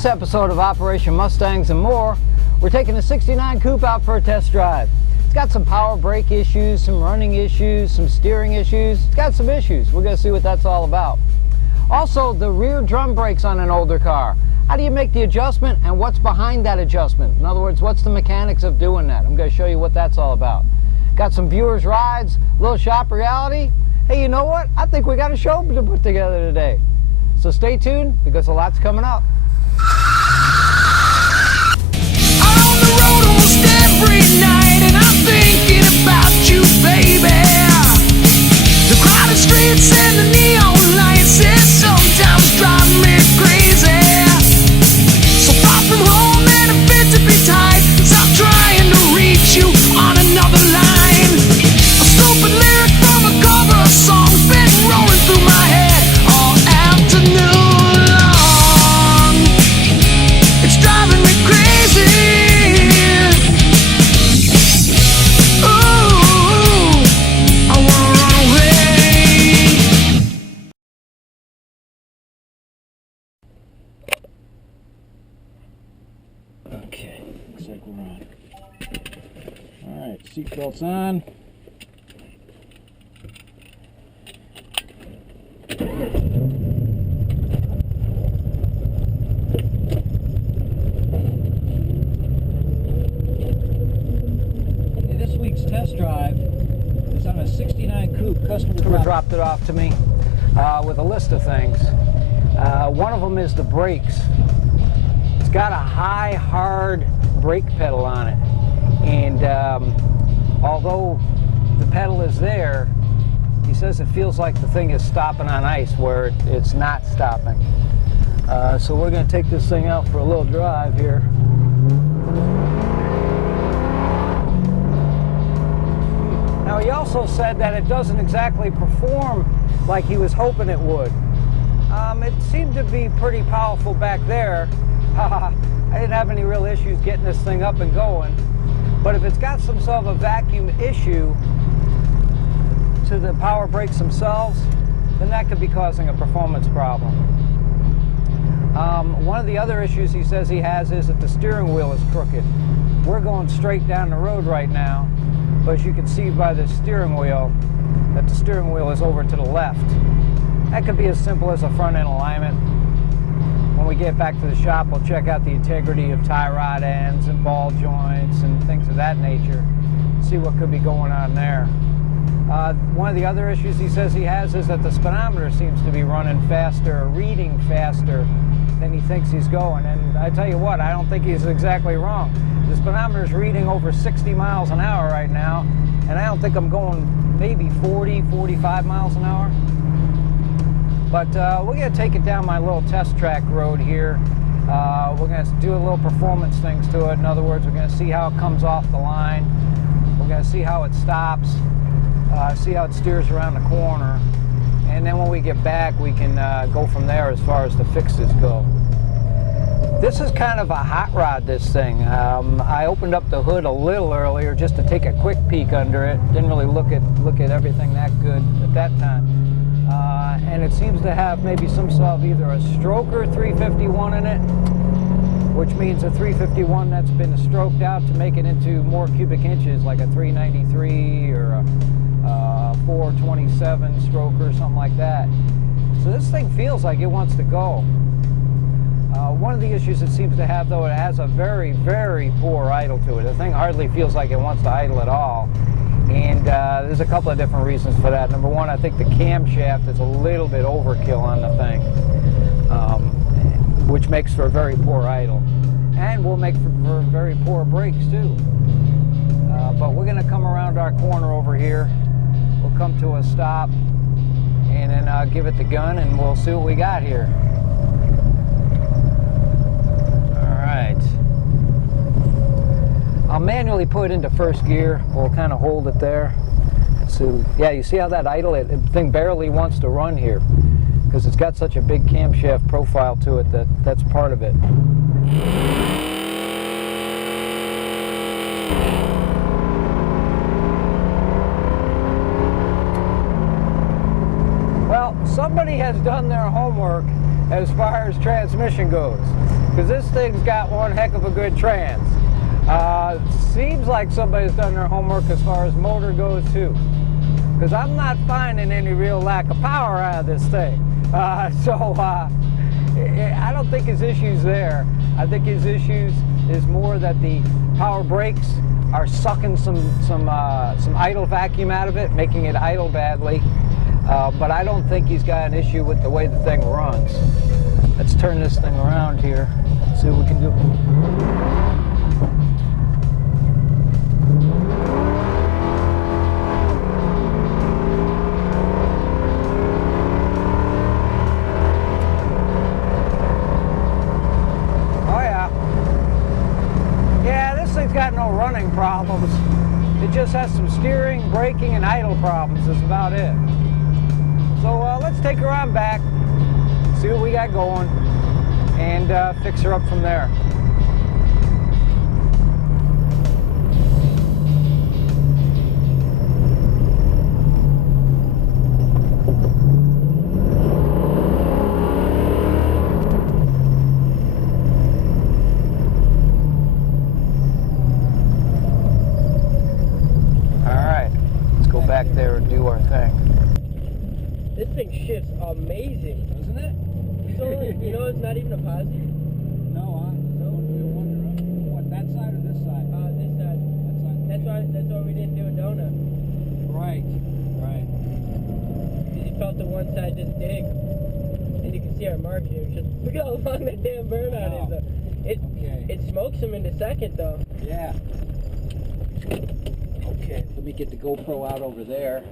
this episode of Operation Mustangs and More, we're taking a 69 coupe out for a test drive. It's got some power brake issues, some running issues, some steering issues. It's got some issues. We're going to see what that's all about. Also, the rear drum brakes on an older car. How do you make the adjustment and what's behind that adjustment? In other words, what's the mechanics of doing that? I'm going to show you what that's all about. Got some viewers' rides, a little shop reality. Hey, you know what? I think we got a show to put together today. So stay tuned because a lot's coming up. On the road almost every night, and I'm thinking about you, baby. The crowded streets and the neon lights, it sometimes drive me crazy. So far from home and a bit to be tight, 'cause I'm trying to reach you on another line. A stupid lyric from a cover song's been rolling through my head all afternoon long. It's driving me crazy. Ooh, I wanna run away. Okay, looks like we're on. Alright, seatbelts on. This week's test drive is on a 69 coupe. Customer dropped it off to me with a list of things. One of them is the brakes. It's got a high, hard brake pedal on it, and although the pedal is there, he says it feels like the thing is stopping on ice where it's not stopping. So we're going to take this thing out for a little drive here. Now he also said that it doesn't exactly perform like he was hoping it would. It seemed to be pretty powerful back there. I didn't have any real issues getting this thing up and going, but if it's got some sort of a vacuum issue to the power brakes themselves, then that could be causing a performance problem. One of the other issues he says he has is that the steering wheel is crooked. We're going straight down the road right now, but as you can see by the steering wheel, that the steering wheel is over to the left. That could be as simple as a front end alignment. When we get back to the shop, we'll check out the integrity of tie rod ends and ball joints and things of that nature, see what could be going on there. One of the other issues he says he has is that the speedometer seems to be running faster, or reading faster than he thinks he's going. And I tell you what, I don't think he's exactly wrong. The speedometer is reading over 60 miles an hour right now, and I don't think I'm going maybe 40, 45 miles an hour. But we're going to take it down my little test track road here. We're going to do a little performance things to it. In other words, we're going to see how it comes off the line. We're going to see how it stops, see how it steers around the corner. And then when we get back, we can go from there as far as the fixes go. This is kind of a hot rod, this thing. I opened up the hood a little earlier just to take a quick peek under it. Didn't really look at everything that good at that time. And it seems to have maybe some sort of either a stroker 351 in it, which means a 351 that's been stroked out to make it into more cubic inches, like a 393 or a 427 stroker, something like that. So this thing feels like it wants to go. One of the issues it seems to have, though, it has a very, very poor idle to it. The thing hardly feels like it wants to idle at all. And there's a couple of different reasons for that. Number one, I think the camshaft is a little bit overkill on the thing, which makes for a very poor idle. And will make for very poor brakes, too. But we're going to come around our corner over here. We'll come to a stop, and then I'll give it the gun, and we'll see what we got here. All right. I'll manually put it into first gear. We'll kind of hold it there. So, yeah, you see how that idle, the thing barely wants to run here because it's got such a big camshaft profile to it that's part of it. Well, somebody has done their homework as far as transmission goes, because this thing's got one heck of a good trans. Seems like somebody's done their homework as far as motor goes too, because I'm not finding any real lack of power out of this thing. I don't think his issue's there. I think his issues is more that the power brakes are sucking some idle vacuum out of it, making it idle badly. But I don't think he's got an issue with the way the thing runs. Let's turn this thing around here, see what we can do. Got no running problems. It just has some steering, braking, and idle problems. That's about it. So let's take her on back, see what we got going, and fix her up from there. Back there and do our thing. This thing shifts amazing, Isn't it? So, you know, it's not even a positive. No, we wonder. What, that side or this side? This side. That side. That's why we didn't do a donut. Right. You felt the one side just dig, and you can see our mark here. Just look how long that damn burnout is. It smokes them into second though. Yeah. Okay, let me get the GoPro out over there.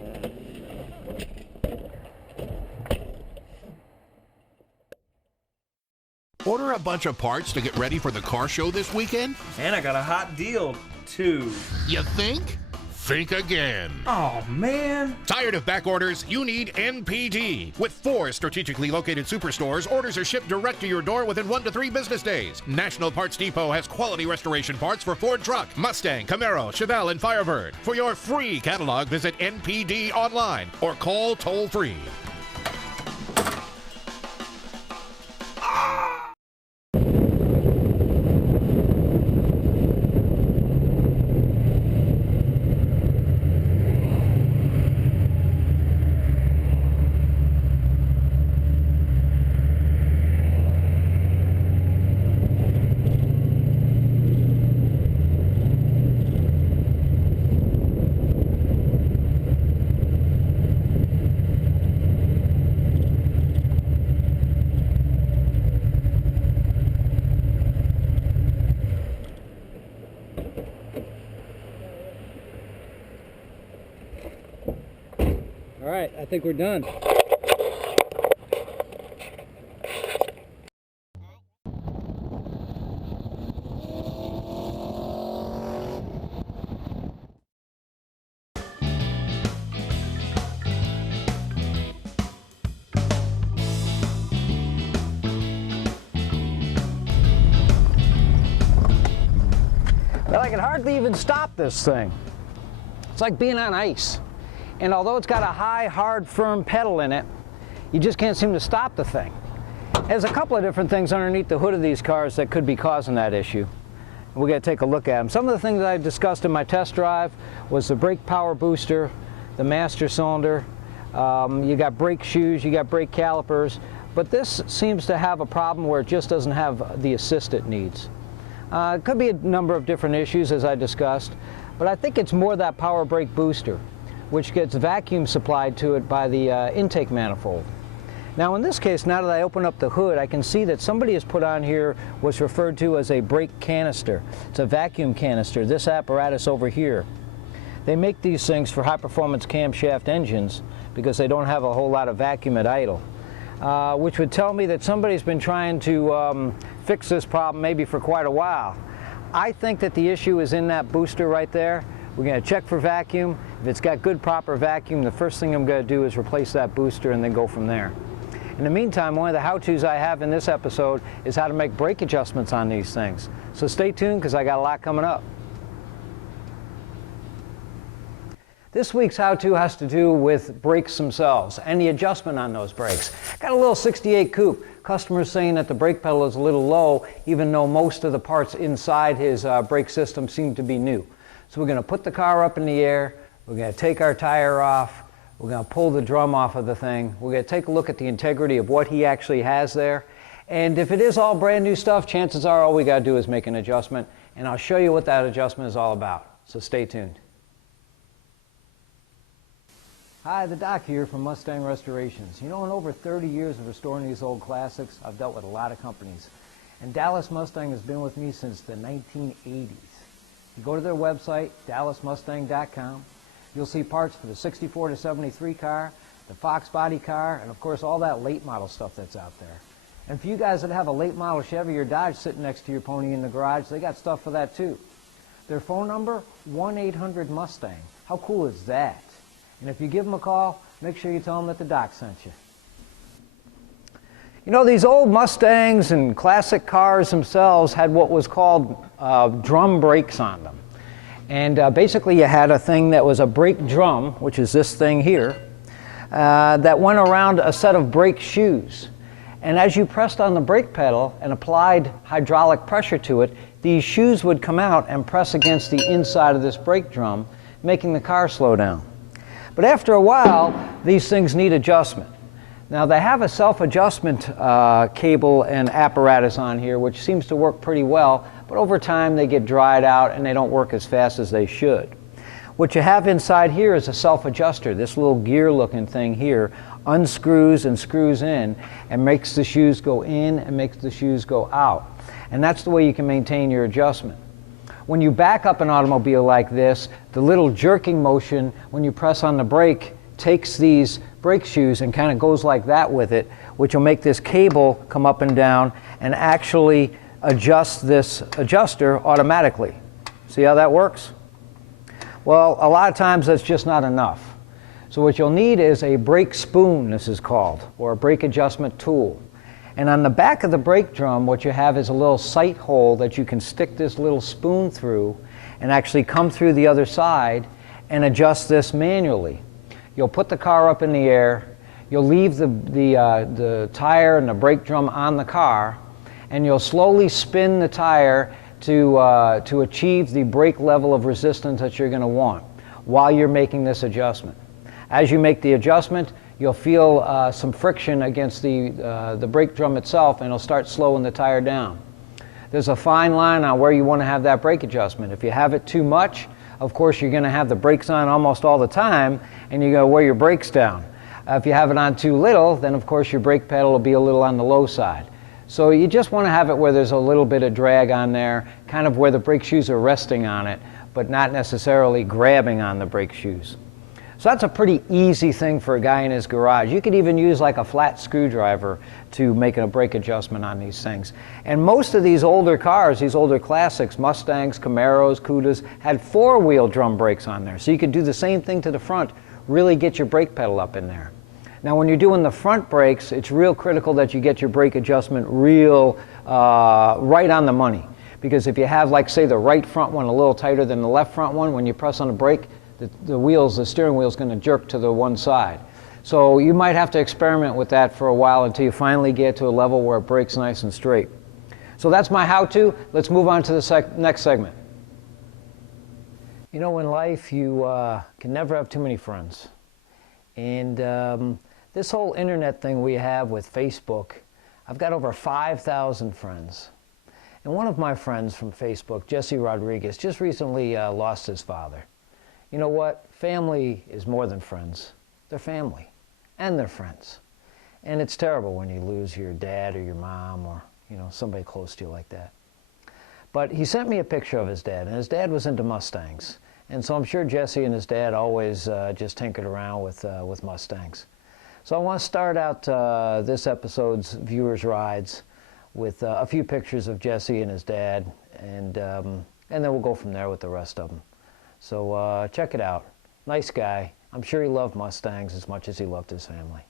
Order a bunch of parts to get ready for the car show this weekend? And I got a hot deal, too. You think? Think again. Oh, man. Tired of back orders? You need NPD. With 4 strategically located superstores, orders are shipped direct to your door within 1 to 3 business days. National Parts Depot has quality restoration parts for Ford truck, Mustang, Camaro, Chevelle, and Firebird. For your free catalog, visit NPD online or call toll-free. All right, I think we're done. Well, I can hardly even stop this thing. It's like being on ice. And although it's got a high, hard, firm pedal in it, you just can't seem to stop the thing. There's a couple of different things underneath the hood of these cars that could be causing that issue. We're going to take a look at them. Some of the things that I discussed in my test drive was the brake power booster, the master cylinder, you got brake shoes, you got brake calipers, but this seems to have a problem where it just doesn't have the assist it needs. It could be a number of different issues, as I discussed, but I think it's more that power brake booster, which gets vacuum supplied to it by the intake manifold. Now in this case, now that I open up the hood, I can see that somebody has put on here what's referred to as a brake canister. It's a vacuum canister, this apparatus over here. They make these things for high-performance camshaft engines because they don't have a whole lot of vacuum at idle, which would tell me that somebody's been trying to fix this problem maybe for quite a while. I think that the issue is in that booster right there. We're going to check for vacuum. If it's got good proper vacuum, the first thing I'm going to do is replace that booster and then go from there. In the meantime, one of the how-tos I have in this episode is how to make brake adjustments on these things. So stay tuned because I got a lot coming up. This week's how-to has to do with brakes themselves and the adjustment on those brakes. Got a little 68 coupe. Customer's saying that the brake pedal is a little low, even though most of the parts inside his brake system seem to be new. So we're going to put the car up in the air, we're going to take our tire off, we're going to pull the drum off of the thing, we're going to take a look at the integrity of what he actually has there. And if it is all brand new stuff, chances are all we got to do is make an adjustment, and I'll show you what that adjustment is all about. So stay tuned. Hi, the Doc here from Mustang Restorations. You know, in over 30 years of restoring these old classics, I've dealt with a lot of companies. And Dallas Mustang has been with me since the 1980s. You go to their website, dallasmustang.com, you'll see parts for the 64 to 73 car, the Fox body car, and of course all that late model stuff that's out there. And for you guys that have a late model Chevy or Dodge sitting next to your pony in the garage, they got stuff for that too. Their phone number, 1-800-MUSTANG. How cool is that? And if you give them a call, make sure you tell them that the Doc sent you. You know, these old Mustangs and classic cars themselves had what was called drum brakes on them. And basically you had a thing that was a brake drum, which is this thing here, that went around a set of brake shoes. And as you pressed on the brake pedal and applied hydraulic pressure to it, these shoes would come out and press against the inside of this brake drum, making the car slow down. But after a while, these things need adjustment. Now they have a self-adjustment cable and apparatus on here, which seems to work pretty well, but over time they get dried out and they don't work as fast as they should. What you have inside here is a self-adjuster. This little gear-looking thing here unscrews and screws in and makes the shoes go in and makes the shoes go out. And that's the way you can maintain your adjustment. When you back up an automobile like this, the little jerking motion when you press on the brake takes these brake shoes and kind of goes like that with it, which will make this cable come up and down and actually adjust this adjuster automatically. See how that works? Well, a lot of times that's just not enough. So what you'll need is a brake spoon, this is called, or a brake adjustment tool. And on the back of the brake drum, what you have is a little sight hole that you can stick this little spoon through and actually come through the other side and adjust this manually. You'll put the car up in the air, you'll leave the tire and the brake drum on the car, and you'll slowly spin the tire to achieve the brake level of resistance that you're going to want while you're making this adjustment. As you make the adjustment, you'll feel some friction against the brake drum itself, and it'll start slowing the tire down. There's a fine line on where you want to have that brake adjustment. If you have it too much, of course you're going to have the brakes on almost all the time, and you're going to wear your brakes down. If you have it on too little, then of course your brake pedal will be a little on the low side. So you just want to have it where there's a little bit of drag on there, kind of where the brake shoes are resting on it, but not necessarily grabbing on the brake shoes. So that's a pretty easy thing for a guy in his garage. You could even use like a flat screwdriver to make a brake adjustment on these things. And most of these older cars, these older classics, Mustangs, Camaros, Cudas, had four-wheel drum brakes on there. So you could do the same thing to the front, really get your brake pedal up in there. Now when you're doing the front brakes, it's real critical that you get your brake adjustment real right on the money. Because if you have, like, say, the right front one a little tighter than the left front one, when you press on the brake, the steering wheel is going to jerk to the one side. So you might have to experiment with that for a while until you finally get to a level where it brakes nice and straight. So that's my how-to. Let's move on to the next segment. You know, in life you can never have too many friends. And this whole internet thing we have with Facebook, I've got over 5,000 friends. And one of my friends from Facebook, Jesse Rodriguez, just recently lost his father. You know what? Family is more than friends. They're family, and they're friends. And it's terrible when you lose your dad or your mom or, you know, somebody close to you like that. But he sent me a picture of his dad, and his dad was into Mustangs. And so I'm sure Jesse and his dad always just tinkered around with Mustangs. So I want to start out this episode's Viewers Rides with a few pictures of Jesse and his dad, and then we'll go from there with the rest of them. So check it out. Nice guy. I'm sure he loved Mustangs as much as he loved his family.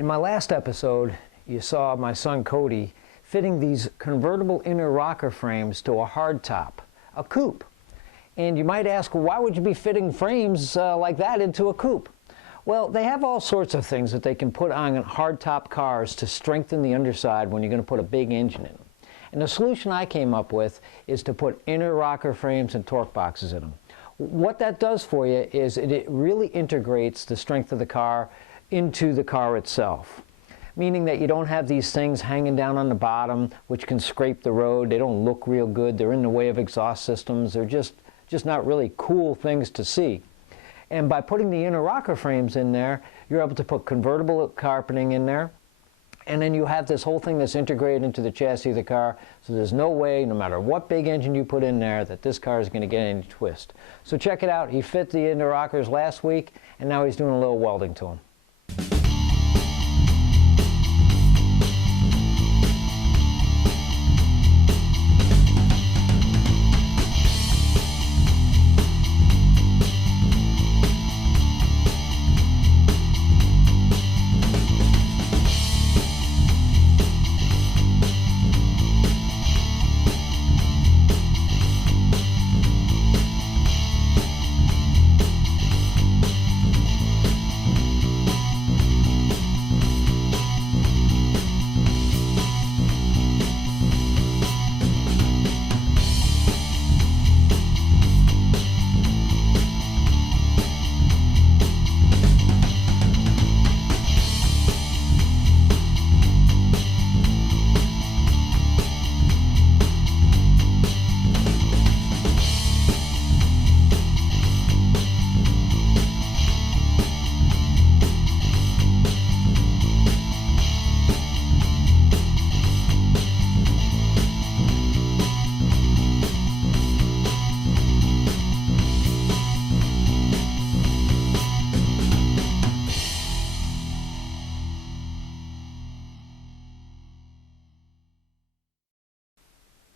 In my last episode, you saw my son Cody fitting these convertible inner rocker frames to a hardtop, a coupe. And you might ask, well, why would you be fitting frames like that into a coupe? Well, they have all sorts of things that they can put on hardtop cars to strengthen the underside when you're going to put a big engine in them. And the solution I came up with is to put inner rocker frames and torque boxes in them. What that does for you is it really integrates the strength of the car into the car itself, meaning that you don't have these things hanging down on the bottom which can scrape the road. They don't look real good. They're in the way of exhaust systems. They're just not really cool things to see. And by putting the inner rocker frames in there, you're able to put convertible carpeting in there, and then you have this whole thing that's integrated into the chassis of the car, so there's no way, no matter what big engine you put in there, that this car is going to get any twist. So check it out. He fit the inner rockers last week, and now he's doing a little welding to them.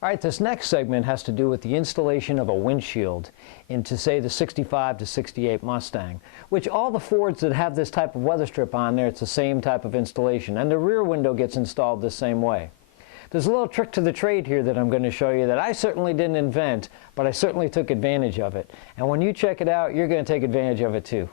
All right, this next segment has to do with the installation of a windshield into, say, the 65 to 68 Mustang, which all the Fords that have this type of weather strip on there, it's the same type of installation, and the rear window gets installed the same way. There's a little trick to the trade here that I'm going to show you that I certainly didn't invent, but I certainly took advantage of it. And when you check it out, you're going to take advantage of it too.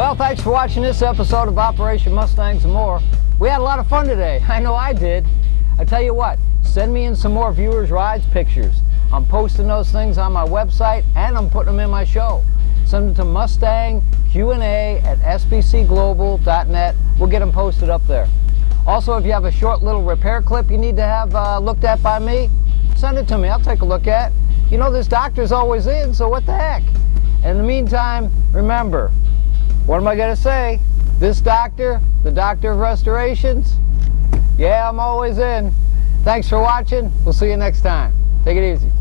Well, thanks for watching this episode of Operation Mustangs More. We had a lot of fun today. I know I did. I tell you what, send me in some more viewers' rides pictures. I'm posting those things on my website and I'm putting them in my show. Send them to mustangqa@sbcglobal.net. We'll get them posted up there. Also, if you have a short little repair clip you need to have looked at by me, send it to me. I'll take a look at it. You know, this doctor's always in, so what the heck? And in the meantime, remember, what am I going to say? This doctor, the doctor of restorations, yeah, I'm always in. Thanks for watching. We'll see you next time. Take it easy.